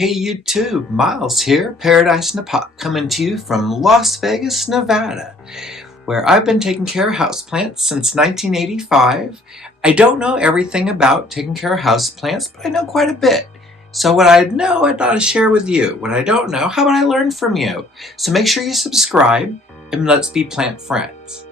Hey YouTube, Miles here, Paradise in a Pot, coming to you from Las Vegas, Nevada, where I've been taking care of houseplants since 1985. I don't know everything about taking care of houseplants, but I know quite a bit. So what I know, I thought I'd share with you. What I don't know, how about I learn from you? So make sure you subscribe, and let's be plant friends.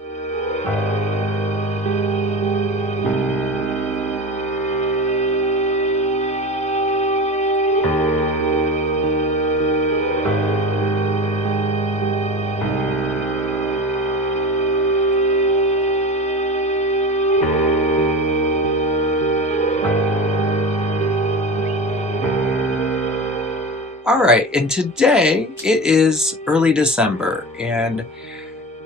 Alright, and today it is early December, and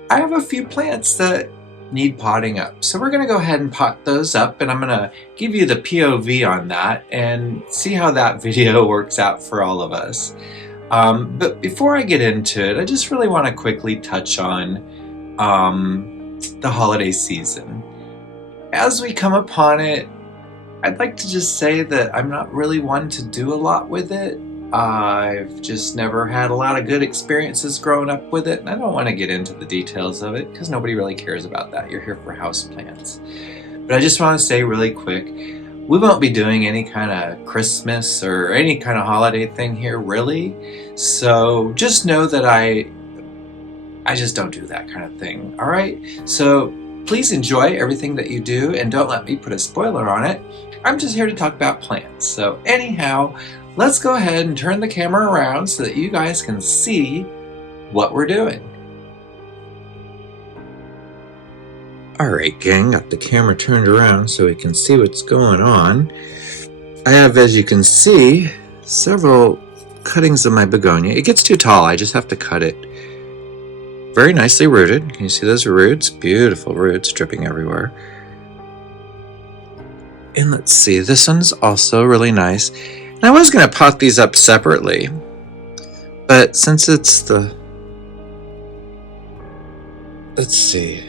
I have a few plants that need potting up. So we're going to go ahead and pot those up, and I'm going to give you the POV on that and see how that video works out for all of us. But before I get into it, I just really want to quickly touch on the holiday season. As we come upon it, I'd like to just say that I'm not really one to do a lot with it. I've just never had a lot of good experiences growing up with it, and I don't want to get into the details of it because nobody really cares about that. You're here for houseplants. But I just want to say really quick, we won't be doing any kind of Christmas or any kind of holiday thing here, really. So just know that I just don't do that kind of thing, all right? So please enjoy everything that you do, and don't let me put a spoiler on it. I'm just here to talk about plants. So anyhow, let's go ahead and turn the camera around so that you guys can see what we're doing. Alright gang, got the camera turned around so we can see what's going on. I have, as you can see, several cuttings of my begonia. It gets too tall, I just have to cut it. Very nicely rooted. Can you see those roots? Beautiful roots dripping everywhere. And let's see, this one's also really nice. And I was going to pot these up separately, but since it's the, let's see,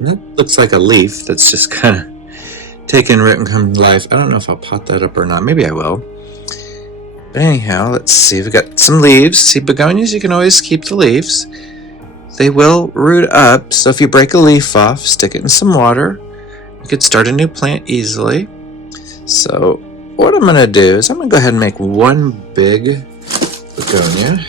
that looks like a leaf that's just kind of taken root and come to life. I don't know if I'll pot that up or not. Maybe I will. But anyhow, let's see. We've got some leaves. See, begonias, you can always keep the leaves. They will root up, so if you break a leaf off, stick it in some water. You could start a new plant easily. So what I'm going to do is I'm going to go ahead and make one big begonia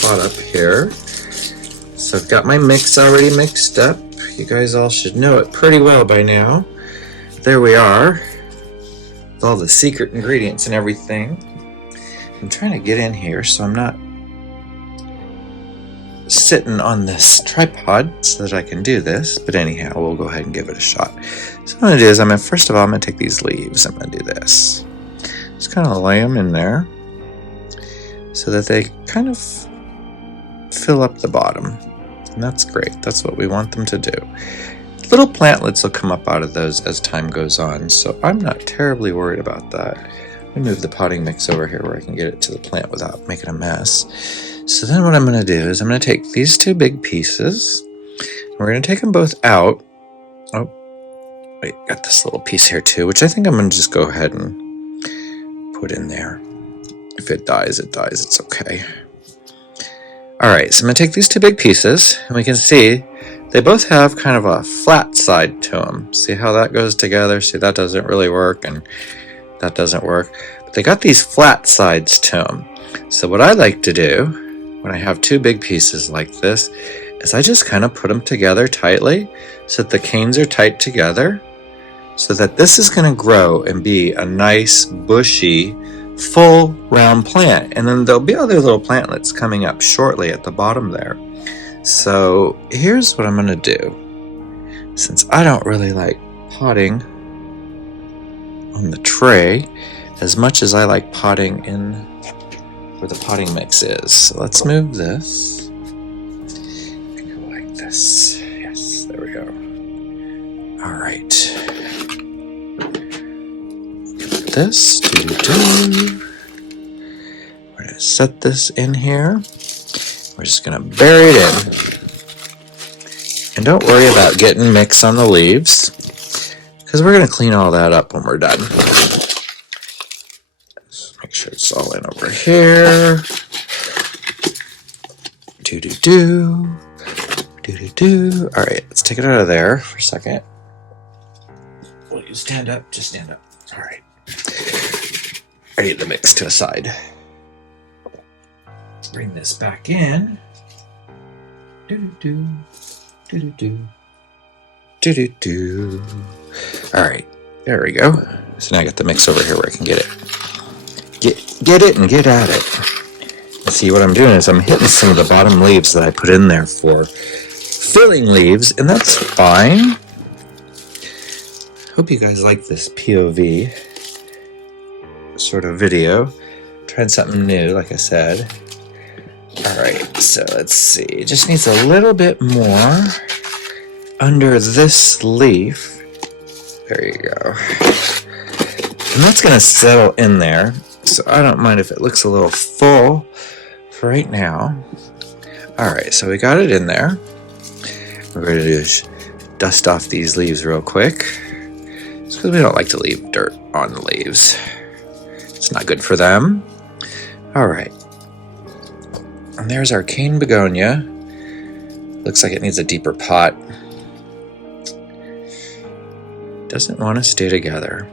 pot up here. So I've got my mix already mixed up. You guys all should know it pretty well by now. There we are, with all the secret ingredients and everything. I'm trying to get in here so I'm not sitting on this tripod so that I can do this, but anyhow, we'll go ahead and give it a shot. So what I'm going to do is first of all, I'm going to take these leaves. I'm going to do this. Just kind of lay them in there so that they kind of fill up the bottom. And that's great. That's what we want them to do. Little plantlets will come up out of those as time goes on, so I'm not terribly worried about that. Let me move the potting mix over here where I can get it to the plant without making a mess. So then what I'm going to do is I'm going to take these two big pieces. We're going to take them both out. Oh, wait, got this little piece here too, which I think I'm going to just go ahead and put in there. If it dies, it dies. It's okay. Alright, so I'm going to take these two big pieces, and we can see they both have kind of a flat side to them. See how that goes together? See, that doesn't really work, and that doesn't work. But they got these flat sides to them. So what I like to do when I have two big pieces like this is I just kind of put them together tightly so that the canes are tight together, so that this is going to grow and be a nice bushy full round plant, and then there'll be other little plantlets coming up shortly at the bottom there. So here's what I'm going to do. Since I don't really like potting on the tray as much as I like potting in where the potting mix is. So let's move this and go like this. Yes, there we go. All right. This. We're going to set this in here. We're just going to bury it in. And don't worry about getting mix on the leaves, because we're going to clean all that up when we're done. Make sure it's all in over over here. Do-do-do. Do-do-do. All right, let's take it out of there for a second. Will you stand up? Just stand up. All right. I need the mix to a side. Let's bring this back in. Do-do-do. Do-do-do. Do-do-do. All right, there we go. So now I got the mix over here where I can get it. Get it and get at it. See, what I'm doing is I'm hitting some of the bottom leaves that I put in there for filling leaves, and that's fine. Hope you guys like this POV sort of video. Trying something new, like I said. Alright, so let's see. It just needs a little bit more under this leaf. There you go. And that's going to settle in there, so I don't mind if it looks a little full for right now. Alright, so we got it in there. We're going to do is dust off these leaves real quick. It's because we don't like to leave dirt on the leaves. It's not good for them. Alright. And there's our cane begonia. Looks like it needs a deeper pot. Doesn't want to stay together.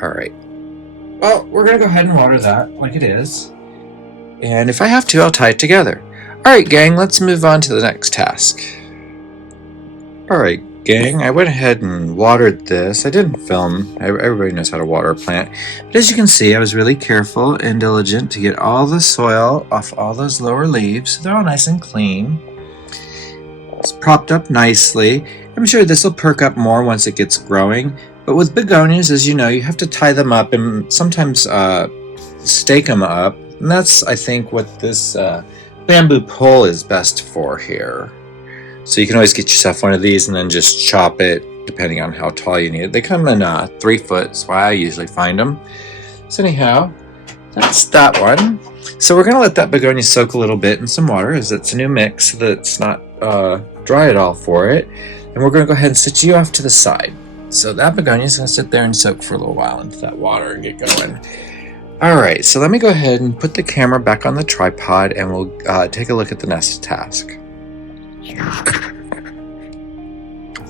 Alright. Well, we're going to go ahead and water that like it is. And if I have to, I'll tie it together. Alright, gang, let's move on to the next task. Alright, gang, I went ahead and watered this. I didn't film. Everybody knows how to water a plant. But as you can see, I was really careful and diligent to get all the soil off all those lower leaves. So they're all nice and clean. It's propped up nicely. I'm sure this will perk up more once it gets growing. But with begonias, as you know, you have to tie them up and sometimes stake them up. And that's, I think, what this bamboo pole is best for here. So you can always get yourself one of these and then just chop it, depending on how tall you need it. They come in 3 foot, that's why I usually find them. So anyhow, that's that one. So we're going to let that begonia soak a little bit in some water, as it's a new mix so that it's not dry at all for it. And we're going to go ahead and sit you off to the side. So that begonia is going to sit there and soak for a little while into that water and get going. Alright, so let me go ahead and put the camera back on the tripod and we'll take a look at the next task.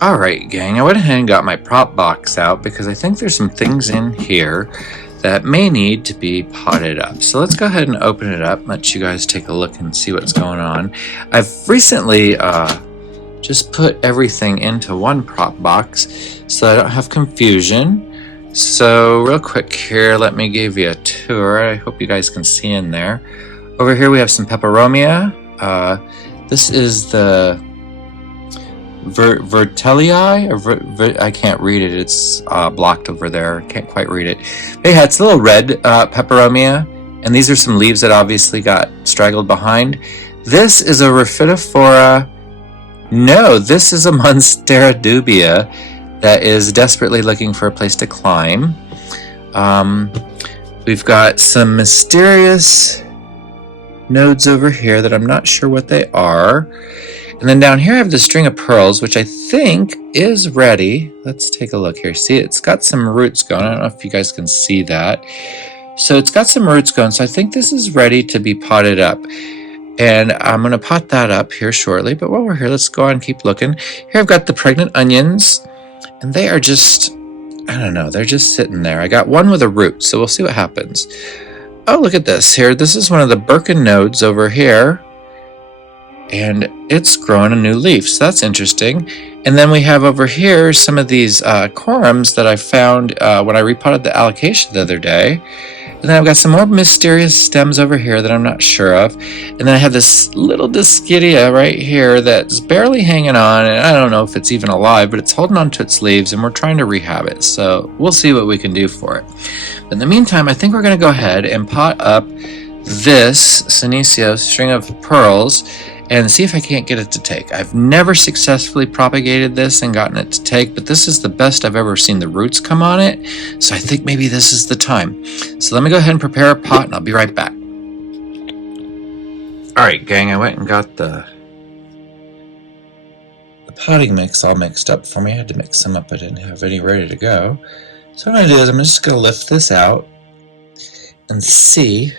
Alright, gang, I went ahead and got my prop box out because I think there's some things in here that may need to be potted up. So let's go ahead and open it up, let you guys take a look and see what's going on. I've recently just put everything into one prop box so I don't have confusion. So real quick here, let me give you a tour. I hope you guys can see in there. Over here we have some peperomia. This is the Vertellii, or I can't read it. It's blocked over there. Can't quite read it. But yeah, it's a little red peperomia, and these are some leaves that obviously got straggled behind. This is a Rhaphidophora. No, this is a Monstera dubia that is desperately looking for a place to climb. We've got some mysterious nodes over here that I'm not sure what they are. And then down here I have the string of pearls, which I think is ready. Let's take a look here. See, it's got some roots going. I don't know if you guys can see that. So it's got some roots going. So I think this is ready to be potted up. And I'm going to pot that up here shortly. But while we're here, let's go on and keep looking. Here I've got the pregnant onions. And they are just, I don't know, they're just sitting there. I got one with a root, so we'll see what happens. Oh, look at this here. This is one of the Birkin nodes over here. And it's growing a new leaf, so that's interesting. And then we have over here some of these corums that I found when I repotted the allocation the other day. And then I've got some more mysterious stems over here that I'm not sure of. And then I have this little Dischidia right here that's barely hanging on. And I don't know if it's even alive, but it's holding on to its leaves and we're trying to rehab it. So we'll see what we can do for it. But in the meantime, I think we're going to go ahead and pot up this Senecio string of pearls and see if I can't get it to take. I've never successfully propagated this and gotten it to take, but this is the best I've ever seen the roots come on it. So I think maybe this is the time. So let me go ahead and prepare a pot and I'll be right back. Alright, gang, I went and got the potting mix all mixed up for me. I had to mix some up. I didn't have any ready to go. So what I'm going to do is I'm just going to lift this out. and see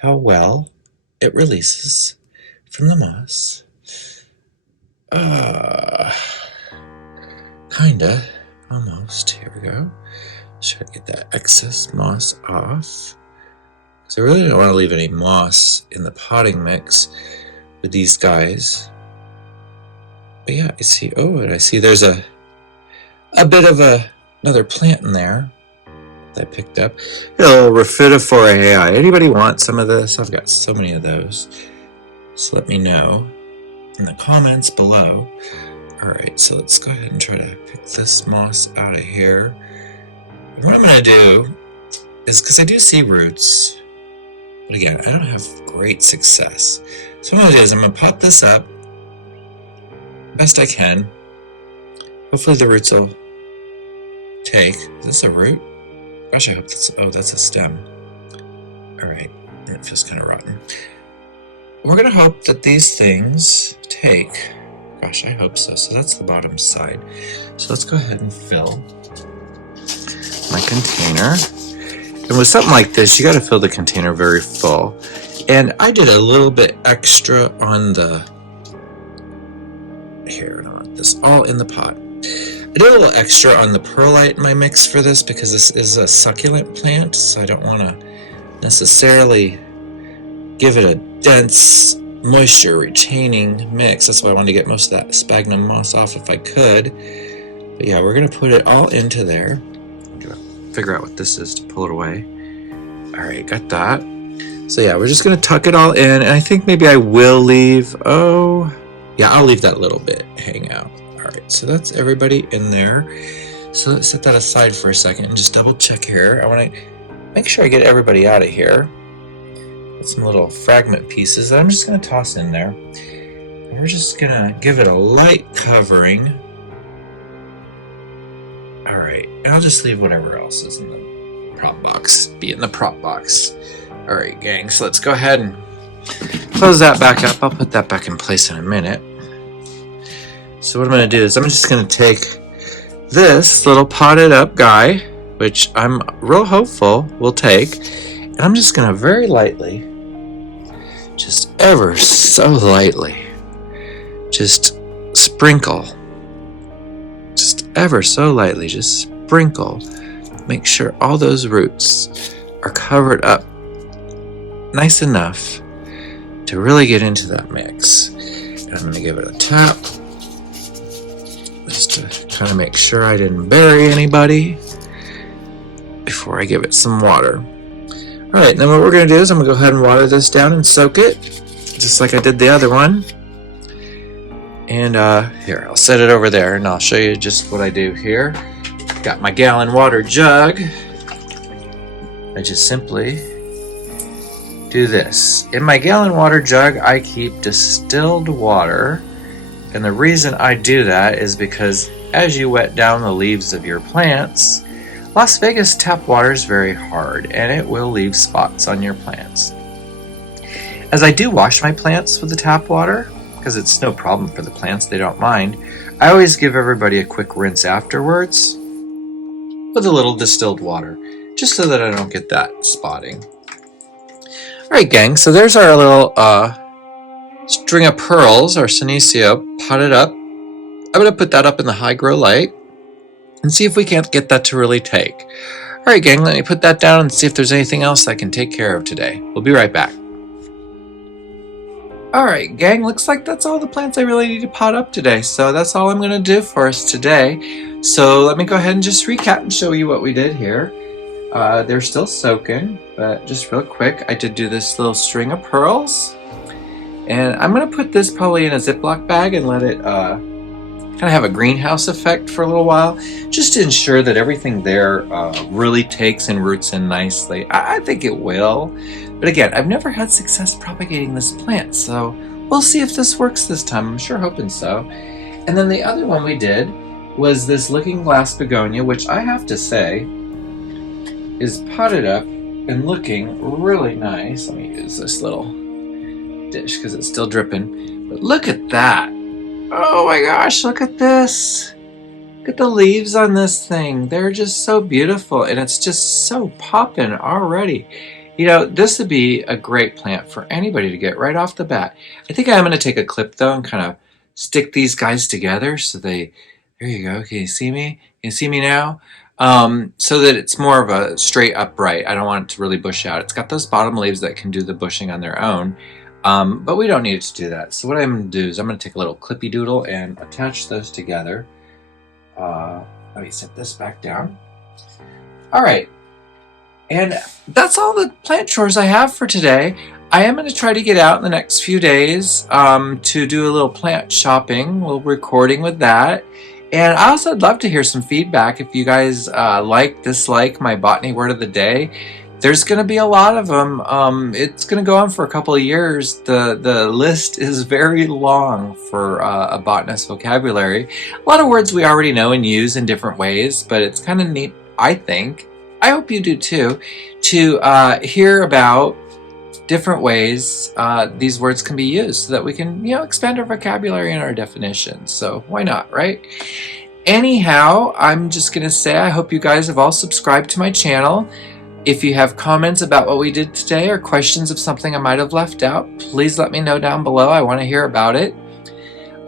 how well it releases from the moss. Kinda, almost. Here we go. Let's try to get that excess moss off. Because I really don't want to leave any moss in the potting mix with these guys. But yeah, I see, and I see there's a bit of another plant in there that I picked up. A little Rhaphidophora Hoya. Anybody want some of this? I've got so many of those. So let me know in the comments below. Alright, so let's go ahead and try to pick this moss out of here. And what I'm going to do is, because I do see roots, but again, I don't have great success. So what I'm going to do is I'm going to pot this up best I can. Hopefully the roots will take. Is this a root? Gosh, I hope that's a stem. Alright, it feels kind of rotten. We're going to hope that these things take. Gosh, I hope so. So that's the bottom side. So let's go ahead and fill my container. And with something like this, you got to fill the container very full. And I did a little bit extra on the... Here, I don't want this all in the pot. I did a little extra on the perlite in my mix for this because this is a succulent plant, so I don't want to necessarily give it a dense, moisture retaining mix. That's why I wanted to get most of that sphagnum moss off if I could. But yeah, we're going to put it all into there. I'm going to figure out what this is to pull it away. Alright, got that. So yeah, we're just going to tuck it all in, and I think maybe I will leave, yeah, I'll leave that little bit hang out. Alright, so that's everybody in there. So let's set that aside for a second and just double check here. I want to make sure I get everybody out of here. Got some little fragment pieces that I'm just going to toss in there. And we're just going to give it a light covering. Alright, and I'll just leave whatever else is in the prop box. Be in the prop box. Alright, gang, so let's go ahead and close that back up. I'll put that back in place in a minute. So what I'm going to do is I'm just going to take this little potted up guy, which I'm real hopeful will take, and I'm just going to very lightly, just ever so lightly, just sprinkle, just ever so lightly, just sprinkle, make sure all those roots are covered up nice enough to really get into that mix. And I'm going to give it a tap just to kind of make sure I didn't bury anybody before I give it some water. Alright, then what we're going to do is I'm going to go ahead and water this down and soak it, just like I did the other one. And here, I'll set it over there and I'll show you just what I do here. Got my gallon water jug. I just simply do this. In my gallon water jug, I keep distilled water. And the reason I do that is because as you wet down the leaves of your plants, Las Vegas tap water is very hard and it will leave spots on your plants. As I do wash my plants with the tap water, because it's no problem for the plants, they don't mind, I always give everybody a quick rinse afterwards with a little distilled water, just so that I don't get that spotting. Alright gang, so there's our little string of pearls, or senecio, potted up. I'm going to put that up in the high grow light and see if we can't get that to really take. Alright gang, let me put that down and see if there's anything else I can take care of today. We'll be right back. Alright gang, looks like that's all the plants I really need to pot up today, so that's all I'm going to do for us today. So let me go ahead and just recap and show you what we did here. They're still soaking, but just real quick, I did do this little string of pearls. And I'm going to put this probably in a Ziploc bag and let it kind of have a greenhouse effect for a little while, just to ensure that everything there really takes and roots in nicely. I think it will. But again, I've never had success propagating this plant, so we'll see if this works this time. I'm sure hoping so. And then the other one we did was this looking glass begonia, which I have to say is potted up and looking really nice. Let me use this little dish because it's still dripping. But look at that. Oh my gosh, look at this. Look at the leaves on this thing. They're just so beautiful, and it's just so popping already. You know, this would be a great plant for anybody to get right off the bat. I think I'm going to take a clip, though, and kind of stick these guys together so they... There you go. Can you see me? Can you see me now? So that it's more of a straight upright. I don't want it to really bush out. It's got those bottom leaves that can do the bushing on their own. But we don't need it to do that. So what I'm going to do is I'm going to take a little clippy doodle and attach those together. Let me set this back down. All right. And that's all the plant chores I have for today. I am going to try to get out in the next few days to do a little plant shopping, a little recording with that. And I also would love to hear some feedback if you guys like, dislike my botany word of the day. There's going to be a lot of them. It's going to go on for a couple of years. The list is very long for a botanist vocabulary. A lot of words we already know and use in different ways, but it's kind of neat, I think. I hope you do too, to hear about different ways these words can be used so that we can, expand our vocabulary and our definitions. So why not, right? Anyhow, I'm just going to say I hope you guys have all subscribed to my channel. If you have comments about what we did today or questions of something I might have left out, please let me know down below. I want to hear about it.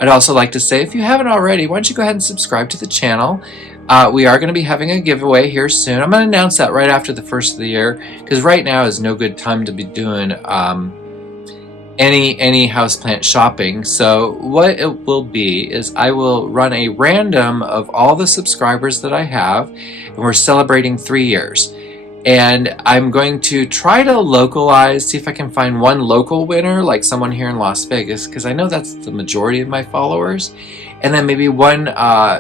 I'd also like to say, if you haven't already, why don't you go ahead and subscribe to the channel. We are going to be having a giveaway here soon. I'm going to announce that right after the first of the year, because right now is no good time to be doing any houseplant shopping. So what it will be is I will run a random of all the subscribers that I have, and we're celebrating 3 years. And I'm going to try to localize, see if I can find one local winner, like someone here in Las Vegas, because I know that's the majority of my followers. And then maybe one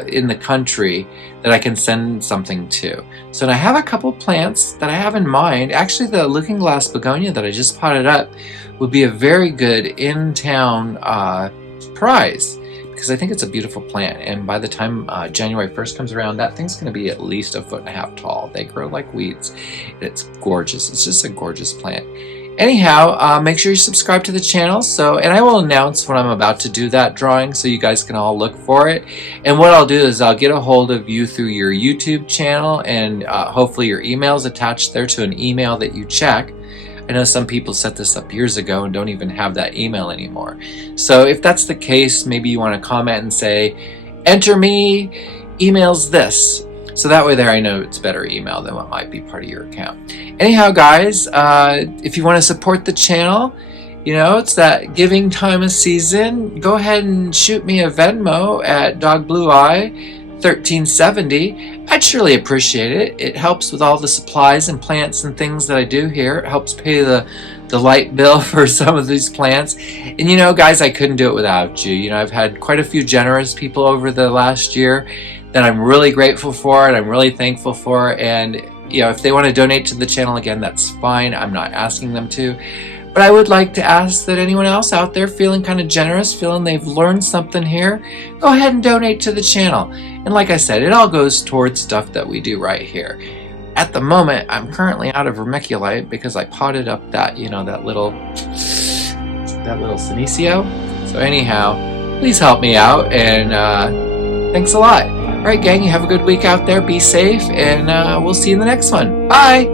in the country that I can send something to. So I have a couple plants that I have in mind. Actually, the looking glass begonia that I just potted up would be a very good in-town prize, because I think it's a beautiful plant, and by the time January 1st comes around, that thing's going to be at least 1.5 feet tall. They grow like weeds, and it's gorgeous. It's just a gorgeous plant. Anyhow, make sure you subscribe to the channel, and I will announce when I'm about to do that drawing so you guys can all look for it. And what I'll do is I'll get a hold of you through your YouTube channel, and hopefully your email's attached there to an email that you check. I know some people set this up years ago and don't even have that email anymore. So if that's the case, maybe you want to comment and say, enter me, emails this. So that way there I know it's better email than what might be part of your account. Anyhow, guys, if you want to support the channel, it's that giving time of season, go ahead and shoot me a Venmo at dogblueeye1370. I'd surely appreciate it. It helps with all the supplies and plants and things that I do here. It helps pay the light bill for some of these plants. And guys, I couldn't do it without you. I've had quite a few generous people over the last year that I'm really grateful for and I'm really thankful for. And if they want to donate to the channel, again, that's fine. I'm not asking them to. But I would like to ask that anyone else out there feeling kind of generous, feeling they've learned something here, go ahead and donate to the channel. And like I said, it all goes towards stuff that we do right here. At the moment, I'm currently out of vermiculite because I potted up that, that little senecio. So anyhow, please help me out, and thanks a lot. All right, gang, you have a good week out there. Be safe, and we'll see you in the next one. Bye.